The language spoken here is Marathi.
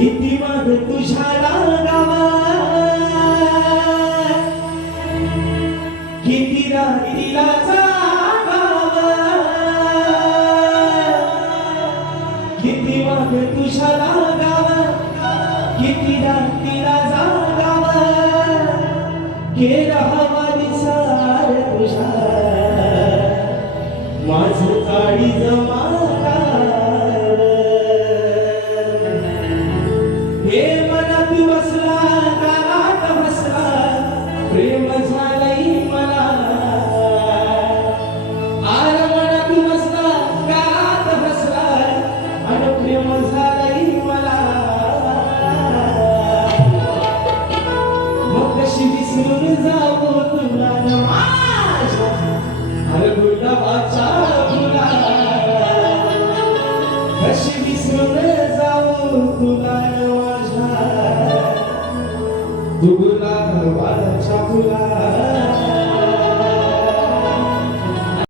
किती मग तुझ्या रागावा किती रात्रीला जागावा किती मग तुझ्या रागावा किती रात्रीला जागावा केला हवा निसार तुझ्या माझं काळी जमाना हे मनात बसला कानात बसला प्रेम झालंय मला आर मनात बसला कानात बसला आणि प्रेम झालंय मला मग कशी विसरून जाऊ तुला माझ्या अरे गुलाबाचा फुला कशी विसरून जाऊ तुला माझ्या गुलाबाचा फुला